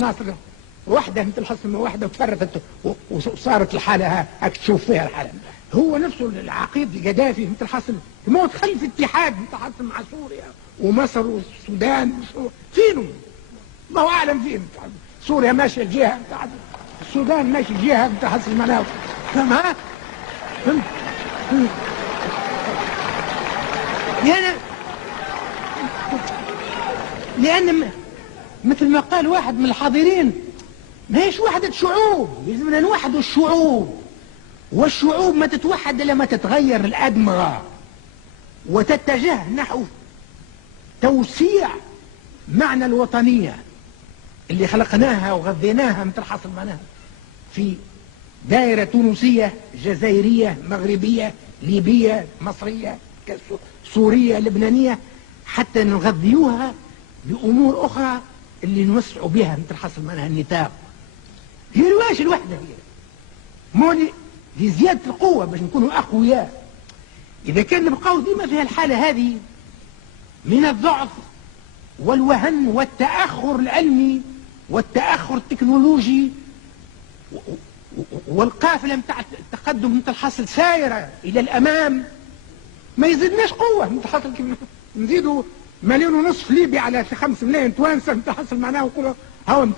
ناصر وحده مثل حسن وحده وتفرقت وصارت الحاله هاك تشوف فيها الحاله. هو نفسه العقيد قذافي مثل حسن موت خلف اتحاد مثل حسن مع سوريا ومصر والسودان فينه؟ الله اعلم فين. سوريا ماشيه الجهه بتاعت السودان ماشي الجهه بتاع حسن المناوي. فهم ها؟ فهمت؟ لأن مثل ما قال واحد من الحاضرين ما هيش وحدة شعوب، يلزمنا نوحدوا الشعوب، والشعوب ما تتوحد إلا ما تتغير الأدمغة وتتجه نحو توسيع معنى الوطنية اللي خلقناها وغذيناها مثل حصل معناها في دائرة تونسية جزائرية مغربية ليبية مصرية سورية لبنانية، حتى نغذيوها بأمور أخرى اللي نوسعوا بها مثل حصل معناها النطاق. هي رواش الوحدة هي مولي لزيادة القوة باش نكونوا أقوياء. إذا كان نبقاو ديما في الحالة هذه من الضعف والوهن والتأخر العلمي والتأخر التكنولوجي والقافلة متاع التقدم مثل حصل سايرة إلى الأمام، ما يزيدناش قوة مثل حصل كيف نزيدوا 1.5 مليون ليبيا على 5 ملايين توانسة مثل حصل معناه ونقولوا هاو